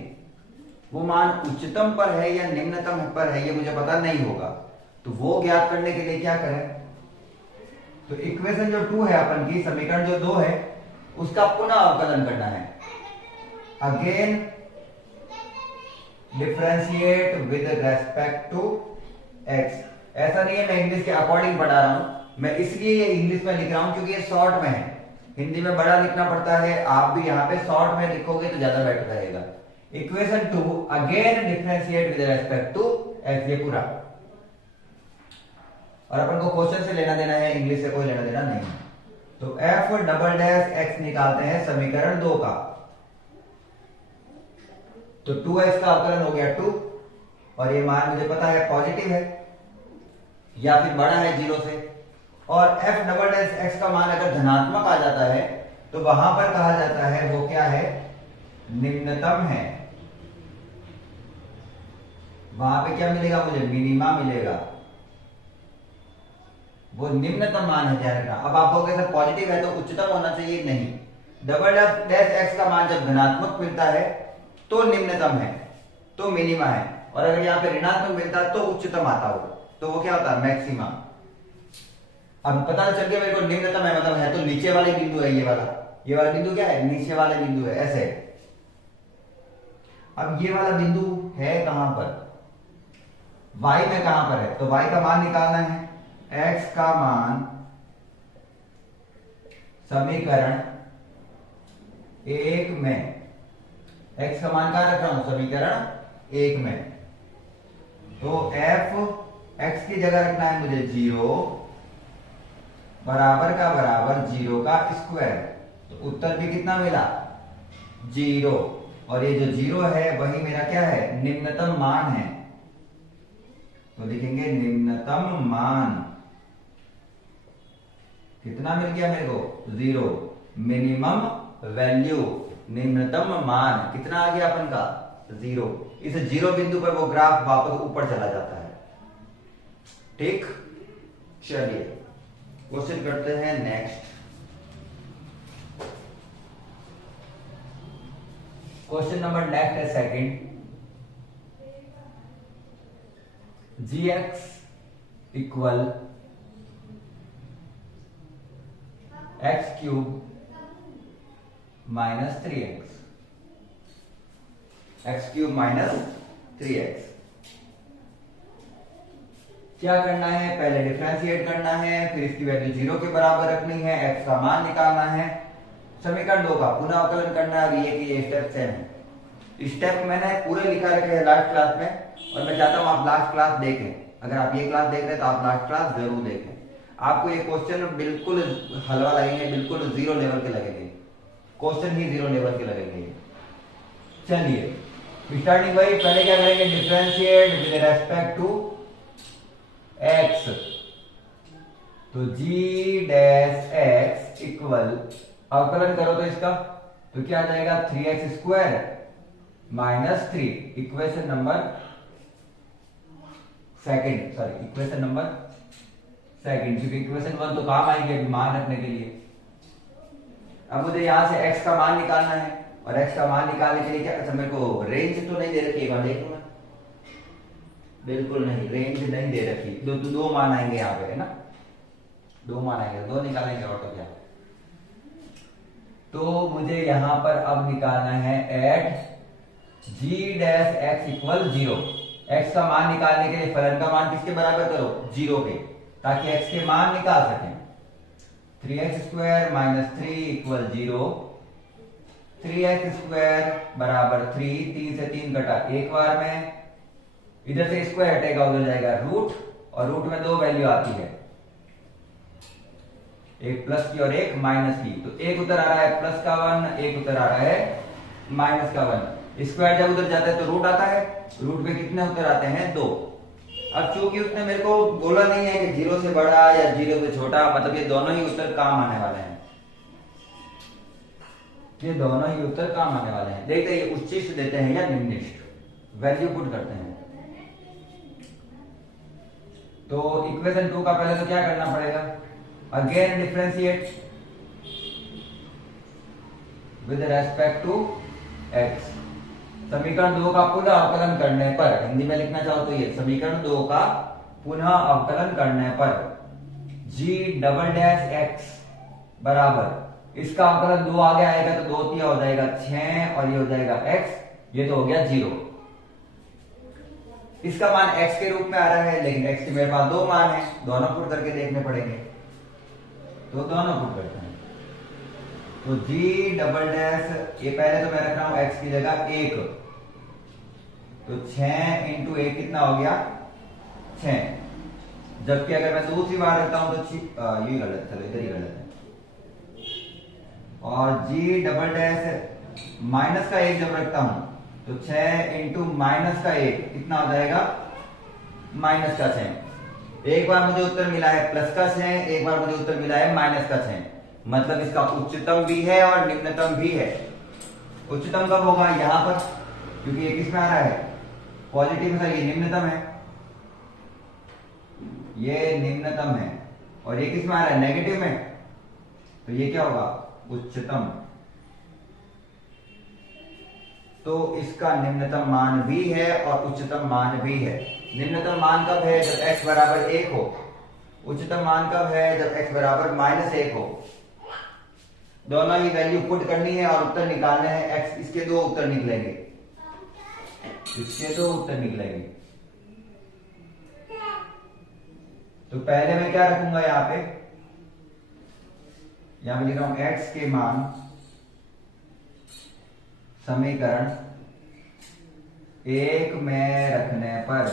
वो मान उच्चतम पर है या निम्नतम पर है ये मुझे पता नहीं होगा। तो वो ज्ञात करने के लिए क्या करें? तो इक्वेशन जो 2 है अपन की, समीकरण जो 2 है उसका पुनः अवकलन करना है। Again differentiate with respect to x। ऐसा नहीं है मैं इंग्लिश के अकॉर्डिंग पढ़ा रहा हूं, मैं इसलिए ये इंग्लिश में लिख रहा हूं क्योंकि ये शॉर्ट में है। हिंदी में बड़ा लिखना पड़ता है, आप भी यहाँ पे शॉर्ट में लिखोगे तो ज्यादा बेटर रहेगा। Equation 2 again differentiate with respect to x, ये पूरा। और अपन को क्वेश्चन से लेना देना है, इंग्लिश से कोई लेना देना नहीं है। तो f डबल डैश x निकालते हैं समीकरण 2 का। तो 2x का अवकलन हो गया 2, और ये मान मुझे पता है पॉजिटिव है या फिर बड़ा है 0 से। और f डबल डैश x का मान अगर धनात्मक आ जाता है तो वहां पर कहा जाता है वो क्या है? निम्नतम है। वहां पे क्या मिलेगा मुझे? मिनिमा मिलेगा। वो निम्नतम मान है, ध्यान रखना। अब आप कहोगे सर पॉजिटिव है तो उच्चतम होना चाहिए, नहीं। डबल डैश एक्स का मान जब धनात्मक मिलता है तो निम्नतम है, तो मिनिमा है। और अगर यहाँ पे ऋणात्मक मिलता है तो उच्चतम आता हो, तो वो क्या होता है? मैक्सिमा। अब पता चल गया मेरे को निम्नतम है मतलब है तो नीचे वाले बिंदु है, ये वाला बिंदु क्या है? नीचे वाले बिंदु है, ऐसे। अब ये वाला बिंदु है कहां पर? y में कहां पर है? तो y का मान निकालना है। x का मान समीकरण 1 में, x का मान कहां रख रहा हूं, समीकरण 1 में, तो f x की जगह रखना है मुझे 0 बराबर का बराबर 0 का स्क्वायर। तो उत्तर भी कितना मिला, 0, और ये जो 0 है वही मेरा क्या है, निम्नतम मान है। तो लिखेंगे निम्नतम मान कितना मिल गया मेरे को, 0। मिनिमम वैल्यू, निम्नतम मान कितना आ गया अपन का, 0। इस 0 बिंदु पर वो ग्राफ वापस ऊपर चला जाता है। ठीक, चलिए क्वेश्चन करते हैं नेक्स्ट। क्वेश्चन नंबर नेक्स्ट है second. gx equal x cube minus 3x, x cube minus 3x। क्या करना है, पहले डिफरेंशिएट करना है, फिर इसकी वैल्यू 0 के बराबर रखनी है, x का मान निकालना है, समीकरण 2 का पुनः अवकलन करना है। ये कि ये स्टेप सेम है। स्टेप मैंने पूरे लिखा रखे हैं लास्ट क्लास में, और मैं चाहता हूं आप लास्ट क्लास देखें। अगर आप ये क्लास देख रहे हैं तो आप लास्ट क्लास जरूर देखें। आपको ये क्वेश्चन बिल्कुल हलवा लगेंगे, बिल्कुल 0 लेवल के लगेंगे, क्वेश्चन ही 0 लेवल के लगेंगे। चलिए स्टार्टिंग वही, पहले क्या करेंगे, differentiate with respect to x। तो g डैश x इक्वल, अवकलन करो तो इसका, तो क्या आ जाएगा, 3x square minus 3, equation number second, sorry equation number second, क्योंकि इक्वेशन 1 तो काम आएगी अभी मान रखने के लिए। अब मुझे यहां से x का मान निकालना है, और x का मान निकालने के लिए क्या, अच्छा मेरे को रेंज तो नहीं दे रखी है, देख लूंगा, बिल्कुल नहीं, रेंज नहीं दे रखी। दो मान आएंगे यहाँ पे, है ना, 2 मान आएंगे, 2 निकालेंगे और तो क्या। तो मुझे यहां पर अब निकालना है at g dash x equal 0। x का मान निकालने के लिए फलन का मान किसके बराबर करो, 0 के, ताकि x के मान निकाल सकें। 3x square minus 3 equal 0, 3x square बराबर 3, 3 से 3 कटा एक बार में, इधर से स्क्वायर हटेगा उधर जाएगा रूट, और रूट में 2 वैल्यू आती है, एक प्लस की और एक माइनस की। तो एक उधर आ रहा है प्लस का 1, एक उधर आ रहा है माइनस का 1। स्क्वायर जब उधर जाता है तो रूट आता है, रूट में कितने उत्तर आते हैं, 2। अब चूंकि उसने मेरे को बोला नहीं है कि 0 से बड़ा या 0 से छोटा, मतलब ये दोनों ही उत्तर काम आने वाले हैं, ये दोनों ही उत्तर काम आने वाले हैं। देखते हैं उच्चिष्ट देते हैं या निम्निष्ठ, वैल्यू पुट करते हैं। तो इक्वेशन 2 का पहले तो क्या करना पड़ेगा, again differentiate with respect to x। समीकरण 2 का पुनः अवकलन करने पर, हिंदी में लिखना चाहो तो ये समीकरण 2 का पुनः अवकलन करने पर g डबल डैश x बराबर, इसका अवकलन 2 आगे आएगा तो 2 तिया हो जाएगा 6, और ये हो जाएगा x, ये तो हो गया 0। इसका मान x के रूप में आ रहा है, लेकिन x के मेरे पास 2 मान है, दोनों पुट करके देखने पड़ेंगे, तो दोनों पुट करते हैं। तो g डबल डैश, ये पहले तो मैं रख रहा हूं x की जगह 1, तो 6 इंटू 1 कितना हो गया, 6। जबकि अगर मैं दूसरी बार रखता हूं तो ये गलत, चलो इधर ही गलत है। और g डबल डैश माइनस का 1 जब रखता हूं तो 6 इंटू माइनस का 1 कितना हो जाएगा, माइनस का 6। एक बार मुझे उत्तर मिला है प्लस का 6, एक बार मुझे उत्तर मिला है माइनस का 6, मतलब इसका उच्चतम भी है और निम्नतम भी है। उच्चतम कब होगा, यहां पर, क्योंकि ये किस में आ रहा है, पॉजिटिव में, ये निम्नतम है, ये निम्नतम है, और ये किस में आ रहा है, नेगेटिव में, तो ये क्या होगा, उच्चतम। तो इसका निम्नतम मान भी है और उच्चतम मान भी है। निम्नतम मान कब है, जब x बराबर 1 हो। उच्चतम मान कब है, जब x बराबर -1 हो। दोनों ही वैल्यू पुट करनी है और उत्तर निकालने हैं। x, इसके 2 उत्तर निकलेंगे, इसके 2 उत्तर निकलेंगे। तो पहले मैं क्या रखूंगा यहां पे लिख रहा हूं x के मान समीकरण 1 में रखने पर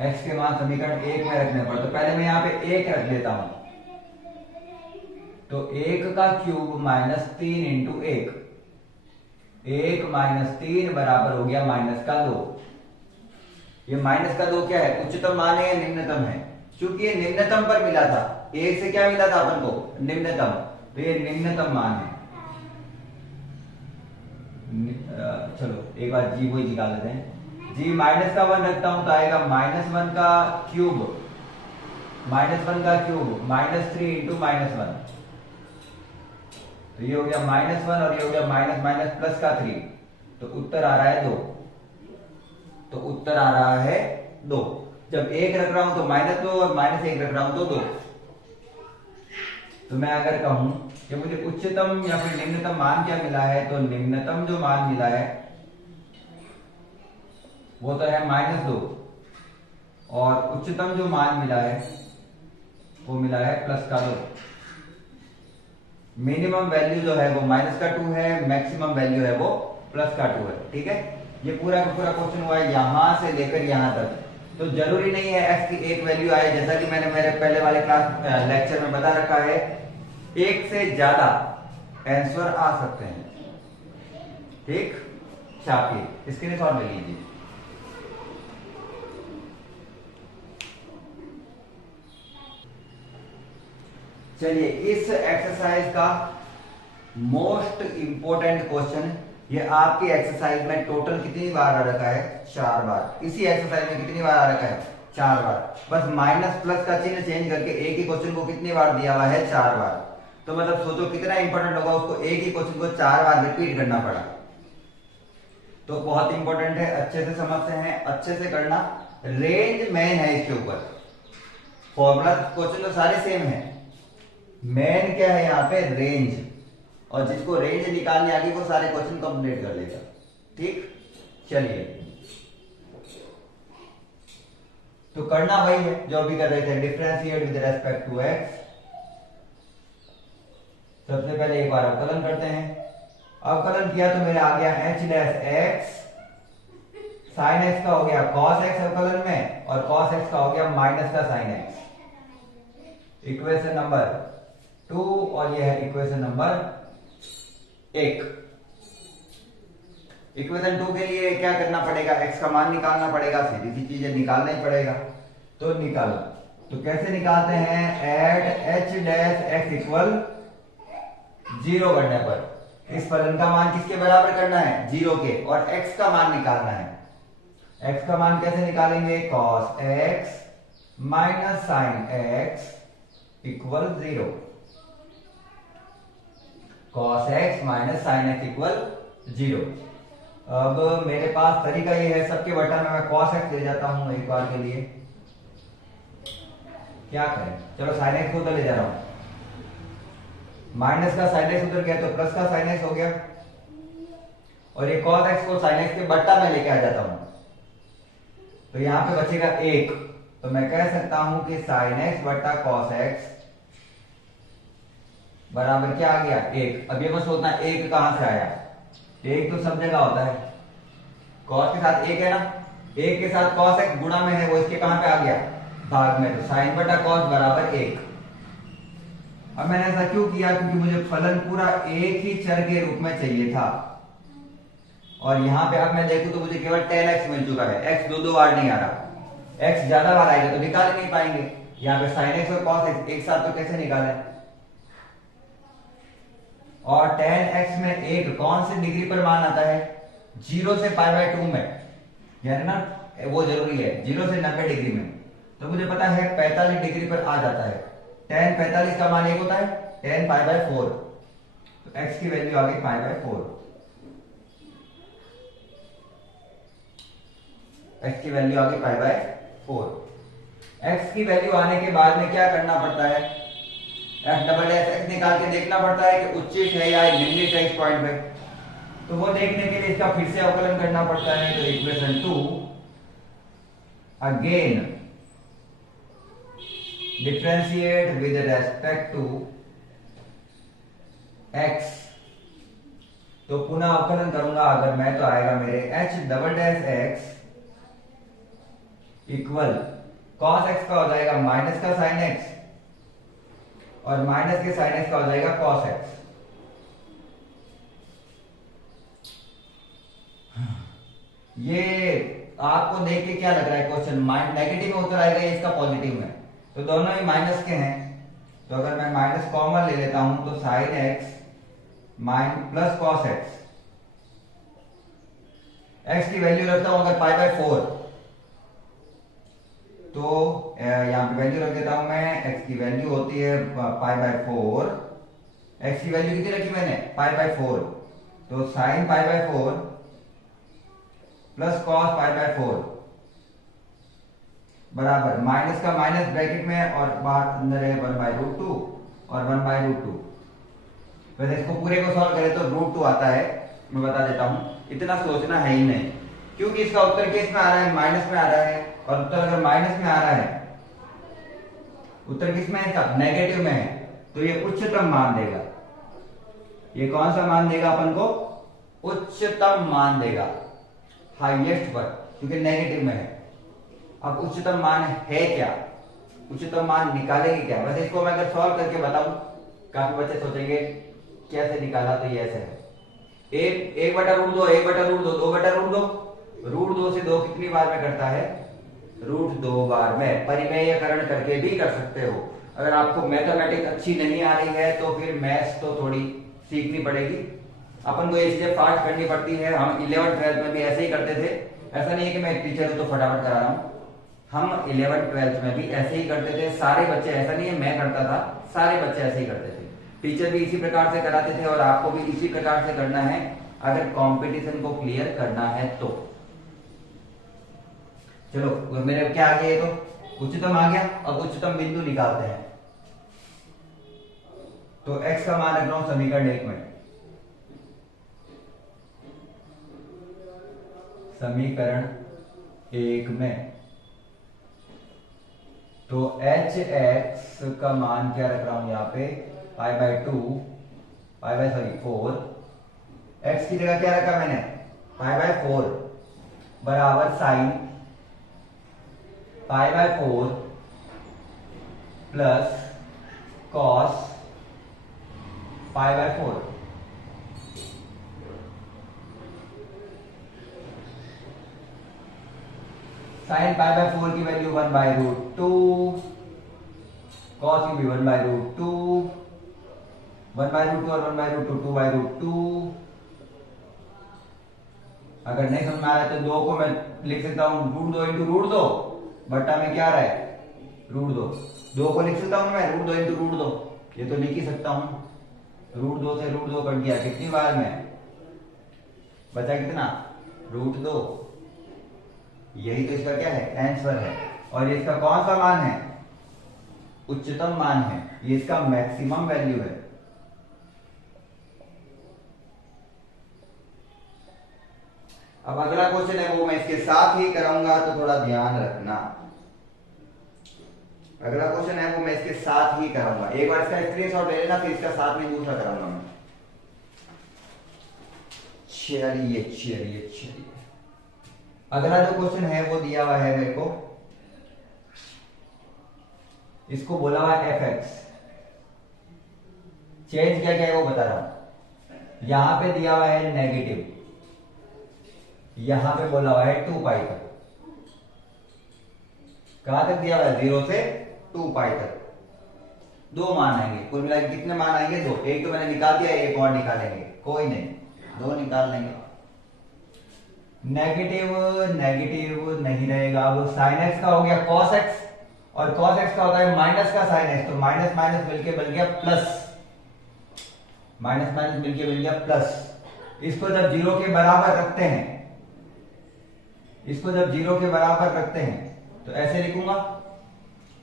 x के मान समीकरण 1 में रखने पर, तो पहले मैं यहां पे 1 रख देता हूं। तो 1 का क्यूब -3 इंटू 1, 1 -3 बराबर हो गया -2। ये -2 क्या है? उच्चतम मान है या निम्नतम है? क्योंकि ये निम्नतम पर मिला था, 1 से क्या मिला था अपन को? निम्नतम। तो ये निम्नतम मान है। चलो एक बार जी वही निकाल लेते हैं। जी -1 रखता हूं तो आएगा -1 का क्यूब, -3 इंटू -1। तो ये हो गया -1 और ये हो गया माइनस प्लस का 3। तो उत्तर आ रहा है 2। तो उत्तर आ रहा है 2। जब 1 रख रहा हूं तो -2 और -1 रख रहा हूं तो 2। तो मैं अगर कहूं कि मुझे उच्चतम या फिर निम्नतम मान क्या मिला है, तो निम्नतम जो मान मिला है वो तो है -2 और उच्चतम जो मान मिला है वो मिला है +2। मिनिमम वैल्यू जो है वो -2 है, मैक्सिमम वैल्यू है वो +2 है। ठीक है, ये पूरा का पूरा क्वेश्चन हुआ है यहां से लेकर यहां तक। तो जरूरी नहीं है x की एक वैल्यू आए, जैसा कि मैंने मेरे पहले वाले क्लास लेक्चर में बता रखा है, एक से ज्यादा आंसर आ सकते हैं। ठीक, छापिए, स्क्रीनशॉट ले लीजिए। चलिए, इस एक्सरसाइज का मोस्ट इंपोर्टेंट क्वेश्चन, ये आपकी एक्सरसाइज में टोटल कितनी बार आ रखा है? 4 बार। इसी एक्सरसाइज में कितनी बार आ रखा है? 4 बार। बस माइनस प्लस का चिन्ह चेंज करके एक ही क्वेश्चन को कितनी बार दिया हुआ है? 4 बार। तो मतलब सोचो कितना इंपॉर्टेंट होगा, उसको एक ही क्वेश्चन को 4 बार रिपीट करना पड़ा। तो बहुत इंपॉर्टेंट है, अच्छे से समझते हैं, अच्छे से करना। रेंज मेन है इसके ऊपर, फॉर्मूला क्वेश्चन तो सारे सेम है, मेन क्या है यहाँ पे? रेंज। और जिसको रेंज निकालने आगे वो सारे क्वेश्चन कंप्लीट कर लेगा। ठीक, चलिए, तो करना वही है जो अभी कर रहे थे, differentiate with respect to x. सबसे पहले एक बार अवकलन करते हैं। अवकलन किया तो मेरा आ गया h dash x, sine x का हो गया cos x अवकलन में, और cos x का हो गया माइनस का साइन x। इक्वेशन नंबर 2 और यह है इक्वेशन नंबर 1। इक्वेशन 2 के लिए क्या करना पड़ेगा? x का मान निकालना पड़ेगा, सीधी सी चीजें निकालना ही पड़ेगा। तो निकालो, तो कैसे निकालते हैं? At h dash x equal 0 करने पर इस फलन का मान किसके बराबर करना है? 0 के, और x का मान निकालना है। x का मान कैसे निकालेंगे? cos x minus sine x equal 0। cos x minus sine x equal 0। अब मेरे पास तरीका ये है, सबके बटा में मैं cos x ले जाता हूं एक बार के लिए। क्या करें? चलो साइन x को उधर ले जा रहा हूं, माइनस का साइन x उधर गया तो प्लस का साइन x हो गया, और ये cos x को साइन x के बट्टा में लेके आ जाता हूं, तो यहां पे बचेगा 1। तो मैं कह सकता हूं कि साइन x बट्टा cos x बराबर क्या आ गया? 1। अब ये मत सोचना 1 कहां से आया, 1 तो सब जगह होता है, cos के साथ 1 है ना, 1 के साथ cos x गुणा में है, वो इसके कहां पे आ गया? भाग में। तो साइन बटा cos बराबर 1। अब मैंने ऐसा क्यों किया? क्योंकि मुझे फलन पूरा एक ही चर के रूप में चाहिए था, और यहां पे अब मैं देखूं तो मुझे केवल tan x मिल चुका है, x दो बार नहीं आ रहा। x ज्यादा बार आएगा तो निकाल नहीं पाएंगे। यहाँ पे sin x और cos x एक साथ तो कैसे निकालें? और tan x में एक कौन से डिग्री पर मान आता है? 0 से π/2 में, यानी ना वो जरूरी है 0 से 90 डिग्री में। तो मुझे पता है 45 डिग्री पर आ जाता है। tan 45 का मान एक होता है tan π/4, तो x की वैल्यू आ गई π/4। x की वैल्यू आ गई π/4। x की वैल्यू आने के बाद में क्या करना पड़ता है? f डबल एस x निकाल के देखना पड़ता है कि उच्चिष्ट है या निम्निष्ठ है इस पॉइंट पे। तो वो देखने के लिए इसका फिर से अवकलन करना पड़ता है। तो equation 2 again differentiate with respect to x, तो पुनः अवकलन करूंगा अगर मैं तो आएगा मेरे h double dash x equal cos x का हो जाएगा माइनस का साइन x और माइनस के साइन x का हो जाएगा cos x। ये आपको देख के क्या लग रहा है क्वेश्चन नेगेटिव में उतर आएगा या इसका पॉजिटिव में, तो दोनों ही माइनस के हैं, तो अगर मैं माइनस कॉमन ले लेता हूं तो sine x plus cos x, x की वैल्यू रखता हूं अगर पाई बाय 4, तो यहां पे वैल्यू रख देता हूं मैं, x की वैल्यू होती है पाई बाय 4, x की वैल्यू कितनी रखी मैंने पाई बाय 4, तो sine pi by 4 plus cos pi by 4 बराबर माइनस का माइनस ब्रैकेट में और बाहर अंदर है 1/√2 और 1/√2। वैसे इसको पूरे को सॉल्व करें तो √2 आता है, मैं बता देता हूं, इतना सोचना है ही नहीं, क्योंकि इसका उत्तर किस में आ रहा है, माइनस में आ रहा है, और उत्तर अगर माइनस में आ रहा है, उत्तर किस में है इसका, नेगेटिव में है, तो ये उच्चतम मान देगा। ये कौन सा मान देगा अपन को, उच्चतम मान देगा, हाईएस्ट पर, क्योंकि नेगेटिव में है। अब उच्चतम मान है क्या, उच्चतम मान निकालेंगे क्या, वैसे इसको मैं अगर सॉल्व करके बताऊं, काफी बच्चे सोचेंगे कैसे निकाला, तो ये ऐसे है, एक बटा रूट दो, एक बटा रूट दो, दो बटा रूट दो, रूट 2 से 2 कितनी बार में करता है, √2 बार में। परिमेयकरण करके भी कर सकते हो। अगर आपको मैथमेटिक्स अच्छी नहीं आ रही है तो फिर मैथ्स तो थोड़ी सीखनी पड़ेगी, अपन को ये चीजें फास्ट करनी पड़ती है। हम 11th-12th में भी ऐसे ही करते थे, ऐसा नहीं है कि मैं एक टीचर हूं तो फटाफट करा रहा हूं, हम 11th-12th में भी ऐसे ही करते थे, सारे बच्चे, ऐसा नहीं है मैं करता था, सारे बच्चे ऐसे ही करते थे, टीचर भी इसी प्रकार से कराते थे और आपको भी इसी प्रकार से करना है अगर कंपटीशन को क्लियर करना है तो। चलो मेरे क्या आ गया, तो उच्चतम आ गया, अब उच्चतम बिंदु निकालते हैं। तो x का मान रख रहा हूं समीकरण 1 में, समीकरण 1 में, तो hx का मान क्या रख रहा हूं यहां पे, पाई बाय 4, x की जगह क्या रखा मैंने, पाई बाय 4 बराबर sine pi by 4 plus cos pi by 4। Sine pi by 4 की वैल्यू 1/√2, कॉस की भी 1/√2, 1/√2 और 1/√2 2/√2। अगर नहीं समझ में आ रहा है तो 2 को मैं लिख सकता हूं √2 इंटू √2, बट्टा में क्या आ रहा है √2, 2 को लिख सकता हूं मैं √2 इंटू √2, ये तो लिख ही सकता हूं, √2 से √2 कट गया, कितनी बार में बचा कितना, √2, यही तो इसका क्या है आंसर है। और ये इसका कौन सा मान है, उच्चतम मान है, ये इसका मैक्सिमम वैल्यू है। अब अगला क्वेश्चन है वो मैं इसके साथ ही कराऊंगा, तो थोड़ा ध्यान रखना। अगला क्वेश्चन है वो मैं इसके साथ ही कराऊंगा, एक बार इसका स्क्रीनशॉट ले लेना, फिर इसका साथ में दूसरा कराऊंगा मैं। चलिए अगला जो क्वेश्चन है वो दिया हुआ है मेरे को, इसको बोला हुआ है fx, चेंज क्या क्या है वो बता रहा हूं। यहां पे दिया हुआ है नेगेटिव, यहां पे बोला हुआ है 2 पाई तक, कहां तक दिया हुआ है 0 से 2 पाई तक, 2 मान आएंगे, कुल मिला के कितने मान आएंगे 2, एक तो मैंने निकाल दिया, एक और निकालेंगे, कोई नहीं 2 निकाल लेंगे। नेगेटिव नहीं रहेगा, अब साइन एक्स का हो गया कॉस एक्स, और कॉस एक्स का होता है माइनस का साइन एक्स, तो माइनस माइनस मिलके बन गया प्लस, माइनस माइनस मिलके बन गया प्लस। इसको जब 0 के बराबर रखते हैं, इसको जब 0 के बराबर रखते हैं तो ऐसे लिखूंगा,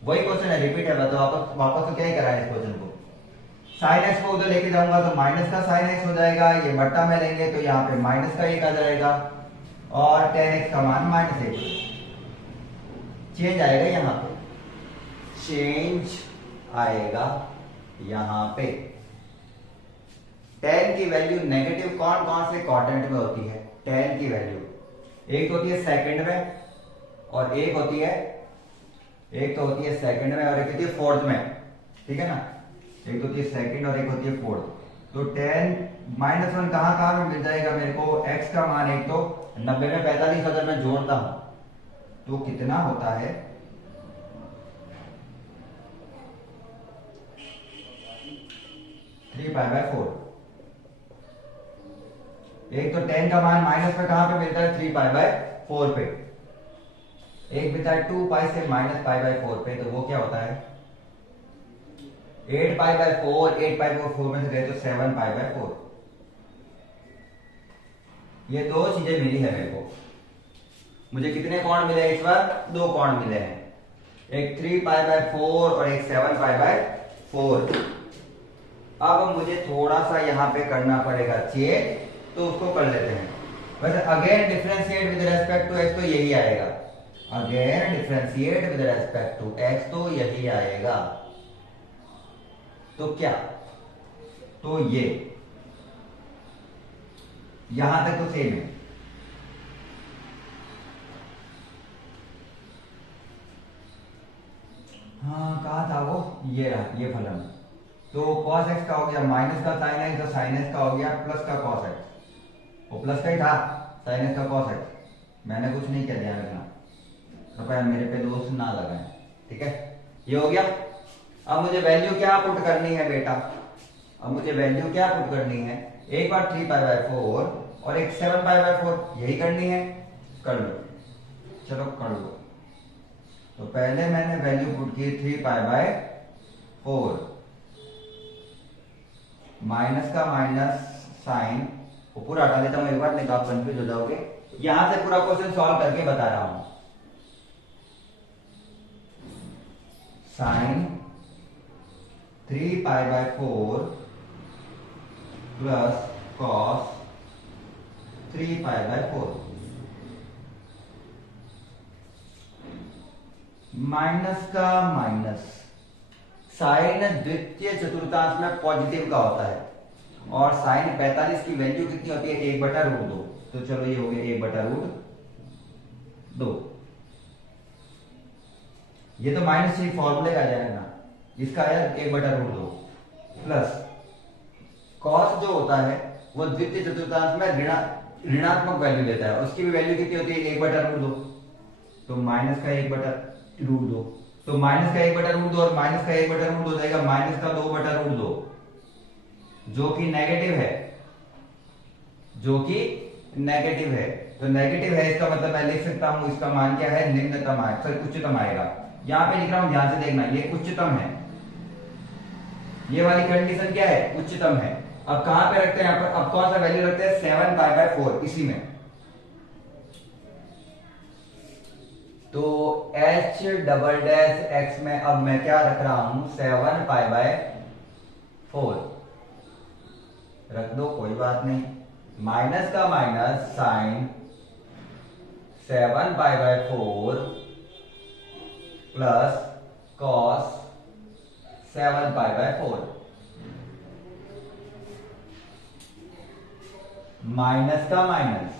वही क्वेश्चन है, रिपीट है, तो वापस तो क्या ही करा है इस क्वेश्चन को। साइन एक्स को उधर लेके जाऊंगा तो माइनस का साइन एक्स हो जाएगा, ये बट्टा में लेंगे तो यहाँ पे माइनस का 1 आ जाएगा, और tan x का मान -1। चेंज आएगा यहाँ पे, चेंज आएगा यहाँ पे। tan की वैल्यू नेगेटिव कौन कौन से क्वाड्रेंट में होती है? tan की वैल्यू एक होती है सेकंड में और एक होती है, एक तो होती है सेकंड में और एक होती है फोर्थ में, ठीक है ना। एक होती है सेकंड और एक होती है फोर्थ। तो tan -1 कहाँ कहाँ में मिल जाएगा मेरे को? x का मान एक तो 90 में 45 अगर मैं जोड़ता हूं तो कितना होता है? 3π/4। एक तो tan का मान माइनस में कहां पे मिलता है? 3π/4 पे। एक मिलता है 2π से -π/4 पे, तो वो क्या होता है? 8π/4। 8π/4 में से गए तो 7π/4। ये दो चीजें मिली है मेरे को। मुझे कितने कौन मिले इस बार? दो कौन मिले हैं, एक 3π/4 और एक 7π/4। अब मुझे थोड़ा सा यहाँ पे करना पड़ेगा चेंज, तो उसको कर लेते हैं। वैसे again differentiate with respect to x तो यही आएगा, again differentiate with respect to x तो यही आएगा। तो क्या? तो ये यहां तक तो सेम है। हाँ कहा था वो? ये रहा, ये फलन। तो cos x का हो गया माइनस का sin x, तो sin x का हो गया प्लस का cos x। वो प्लस का ही था, sin x का cos x। मैंने कुछ नहीं किया, ध्यान रखना, कृपया मेरे पे दोष ना लगाएं, ठीक है। ये हो गया। अब मुझे वैल्यू क्या पुट करनी है बेटा? अब मुझे वैल्यू क्या पुट करनी है? एक बार 3π/4 और एक 7π/4, यही करनी है। कर लो, चलो कर लो। तो पहले मैंने वैल्यू पुट की 3π/4, माइनस का माइनस साइन वो पूरा हटा देता हूं एक बार, नहीं तो आप कंफ्यूज हो जाओगे। यहां से पूरा क्वेश्चन सॉल्व करके बता रहा हूं। साइन 3π/4 प्लस कॉस 3π/4 माइनस का माइनस। साइन द्वितीय चतुर्थांश में पॉजिटिव का होता है और साइन 45 की वैल्यू कितनी होती है? 1/√2। तो चलो ये हो गया 1/√2। ये तो माइनस से फॉर्मूले का आ जाएगा ना, इसका आया 1/√2 प्लस कॉस जो होता है वो द्वितीय चतुर्थांश में ऋणात्मक वैल्यू लेता है, उसकी भी वैल्यू कितनी होती है? 1/√2। तो माइनस का 1/√2, तो माइनस का 1/√2 और माइनस का 1/√2 हो जाएगा माइनस का 2/√2, जो कि नेगेटिव है, जो कि नेगेटिव है। तो नेगेटिव है इसका मतलब मैं लिख सकता हूं इसका मान क्या है? निम्नतम आएगा, उच्चतम आएगा। यहां पे लिख रहा हूं, ध्यान से देखना, ये उच्चतम है। ये वाली कंडीशन क्या है? उच्चतम है। अब कहां पे रखते हैं? यहां पर अब कौन सा वैल्यू रखते हैं? 7π/4 इसी में। तो h डबल डैश x में अब मैं क्या रख रहा हूं? 7π/4 रख दो, कोई बात नहीं। माइनस का minus sine 7π/4 plus cos 7π/4 minus का माइनस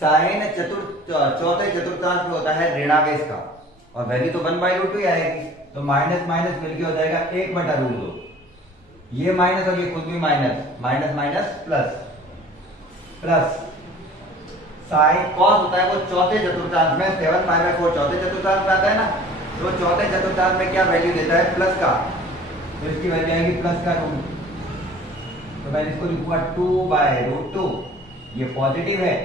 साइन चौथे चतुर्थांश में होता है ऋणावेश का, और वैल्यू तो 1/√2 ही आएगी। तो माइनस माइनस मिलके हो जाएगा 1/√2। ये माइनस और ये खुद भी minus, minus minus plus plus sine cos होता है वो चौथे चतुर्थांश में, 7π/4 चौथे चतुर्थांश में आता है ना, तो चौथे चतुर्थांश में क्या वैल्यू देता है? प्लस का, तो इसकी वैल्यू आएगी प्लस का रूट। तो मैं इसको लिखूंगा 2/√2। ये पॉजिटिव है,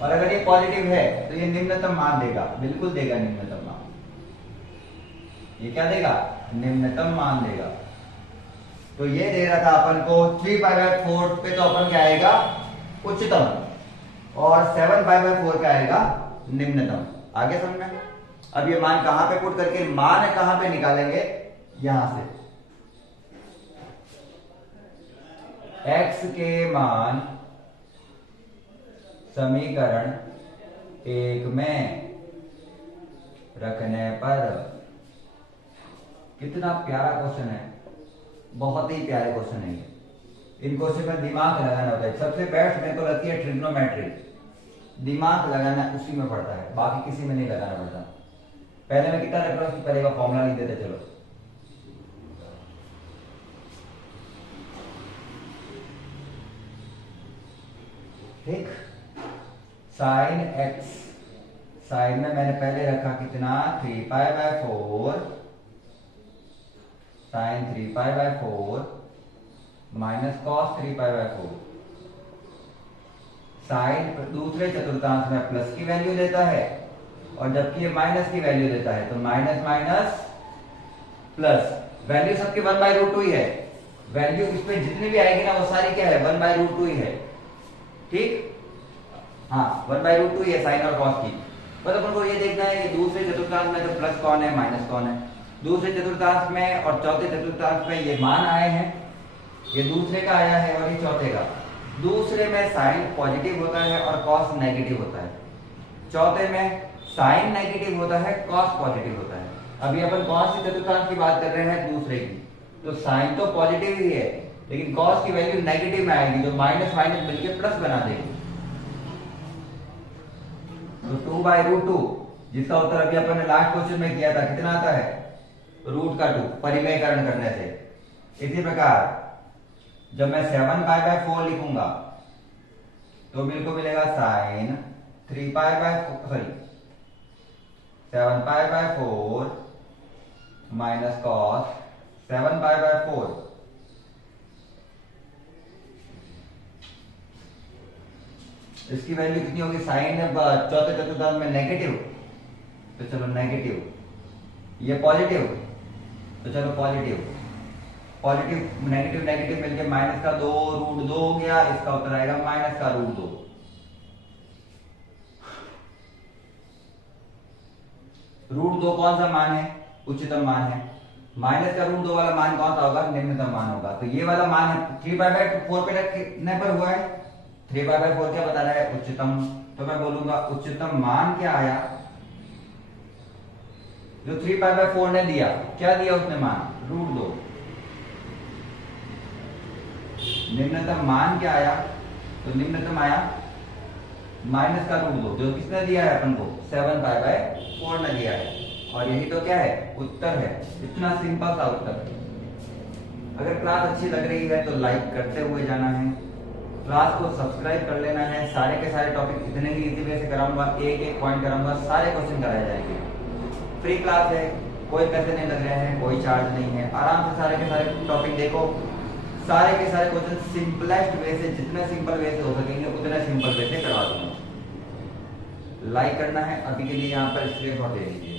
और अगर ये पॉजिटिव है तो ये निम्नतम मान देगा, बिल्कुल देगा निम्नतम मान। ये क्या देगा? निम्नतम मान देगा। तो ये दे रहा था अपन को 3π/4 पे, तो अपन क्या आएगा? उच्चतम, और 7π/4 क्या आएगा? निम्नतम। आगे समझ में? अब ये मान कहां पे पुट करके, मान कहां पे निकालेंगे? यहां से x के मान समीकरण 1 में रखने पर। कितना प्यारा क्वेश्चन है, बहुत ही प्यारे क्वेश्चन है ये। इन क्वेश्चन में दिमाग लगाना होता है। सबसे बेस्ट मेरे को लगती है ट्रिग्नोमेट्री, दिमाग लगाना उसी में पड़ता है, बाकी किसी में नहीं लगाना पड़ता। पहले मैं कितना रख रहा हूँ, पहले का फॉर्मूला लिख देते चलो। ठीक, साइन एक्स, साइन में मैंने पहले रखा कितना 3π/4 साइन 3π/4 माइनस कॉस 3π/4। साइन दूसरे चतुर्थांश में प्लस की वैल्यू देता है और जबकि ये माइनस की वैल्यू देता है, तो माइनस माइनस प्लस, वैल्यू सबकी 1/√2 ही है। वैल्यू इसमें जितनी भी आएगी ना वो सारी क्या है, 1/√2 ही है। ठीक, हाँ 1/√2 ही है साइन और कॉस की। बस अपन को ये देखना है कि दूसरे चतुर्थांश में तो प्लस कौन है माइनस कौन है। दूसरे चतुर्थांश में और चौथे चतुर्थांश में ये मान आए हैं, ये दूसरे का आया है और ये चौथे का। दूसरे में साइन पॉजिटिव होता है और कॉस नेगेटिव होता है, चौथे में साइन नेगेटिव होता है, कॉस पॉजिटिव होता है। अभी अपन कौन से चतुर्थांश की बात कर रहे हैं, दूसरे की। तो साइन तो पॉजिटिव ही है लेकिन कॉस की वैल्यू नेगेटिव में आएगी, जो माइनस माइनस मिलकर प्लस बना देगी। तो 2/√2, जिसका उत्तर अभी अपन ने लास्ट क्वेश्चन में किया था, कितना आता है √2 परिमेयकरण करने से। इसी प्रकार जब मैं 7π/4 लिखूंगा तो मेरे को मिलेगा साइन 7π/4 माइनस कॉस 7π/4। इसकी वैल्यू कितनी होगी, साइन चौथे चतुर्थांश में नेगेटिव, तो चलो नेगेटिव, ये पॉजिटिव, तो चलो पॉजिटिव। पॉजिटिव नेगेटिव नेगेटिव मिलके माइनस का 2 √2 हो गया, इसका उत्तर आएगा माइनस का √2। √2 कौन सा मान है, उच्चतम मान है। माइनस का √2 वाला मान कौन सा होगा, निम्नतम मान होगा। तो ये वाला मान है 3π/4 पे रखने पर हुआ है। 3π/4 क्या बता रहा है, उच्चतम। तो मैं बोलूंगा उच्चतम मान क्या आया, जो 3π/4 ने दिया, क्या दिया उसने मान, √2। निम्नतम मान क्या आया, तो निम्नतम आया माइनस का √2, जो किसने दिया है अपन को, 7π/4 ने दिया है। और यही तो क्या है, उत्तर है। इतना सिंपल सा उत्तर। अगर क्लास अच्छी लग रही है तो लाइक करते हुए जाना है, क्लास को सब्सक्राइब कर लेना है। सारे के सारे टॉपिक इतने ही इजी वे से कराऊंगा, एक एक पॉइंट कराऊंगा, सारे क्वेश्चन कराए जाएंगे। फ्री क्लास है, कोई पैसे नहीं लग रहे हैं, कोई चार्ज नहीं है। आराम से सारे के सारे टॉपिक देखो, सारे के सारे क्वेश्चन सिंपलेस्ट वे से, जितने सिंपल वे से हो सकेंगे उतने सिंपल वे से करवा दूंगा। लाइक करना है, अभी के लिए यहाँ पर स्क्रीनशॉट ले लीजिए।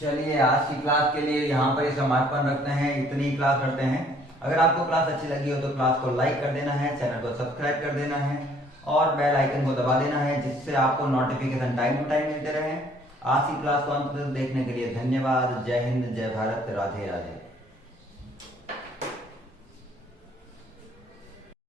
चलिए आज की क्लास के लिए यहाँ पर समापन रखते हैं, इतनी ही क्लास करते हैं। अगर आपको क्लास अच्छी लगी हो तो क्लास को लाइक कर देना है, चैनल को सब्सक्राइब कर देना है और बेल आइकन को दबा देना है, जिससे आपको नोटिफिकेशन टाइम टू टाइम मिलते रहे। आज की क्लास को अंत तक देखने के लिए धन्यवाद। जय हिंद, जय भारत, राधे राधे।